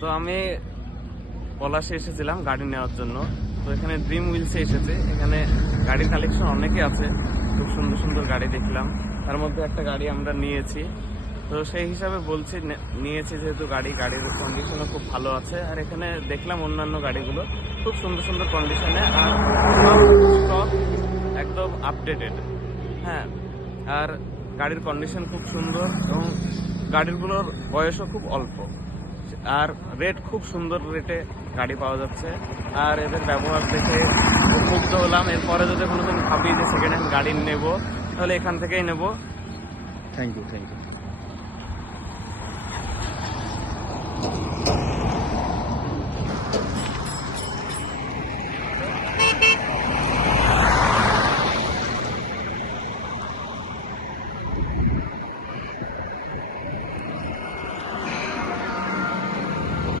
তো আমি পলাশে এসেছিলাম গাড়ি নেওয়ার জন্য। তো এখানে ড্রিম হুইলসে এসেছে। এখানে গাড়ির কালেকশন অনেকই আছে, খুব সুন্দর সুন্দর গাড়ি দেখলাম। তার মধ্যে একটা গাড়ি আমরা নিয়েছি। তো সেই হিসাবে বলছি নিয়েছি যেহেতু গাড়ির কন্ডিশনও খুব ভালো আছে। আর এখানে দেখলাম অন্যান্য গাড়িগুলো খুব সুন্দর সুন্দর কন্ডিশনে, আর সব স্টক একদম আপডেটেড। হ্যাঁ, আর গাড়ির কন্ডিশন খুব সুন্দর এবং গাড়িগুলোর বয়সও খুব অল্প, আর রেট খুব সুন্দর রেটে গাড়ি পাওয়া যাচ্ছে। আর এদের ব্যবহার দেখে খুব মুগ্ধ হলাম। এরপরে যদি কোনোদিন ভাবি যে সেকেন্ড হ্যান্ড গাড়ি নেব, তাহলে এখান থেকেই নেব। Thank you.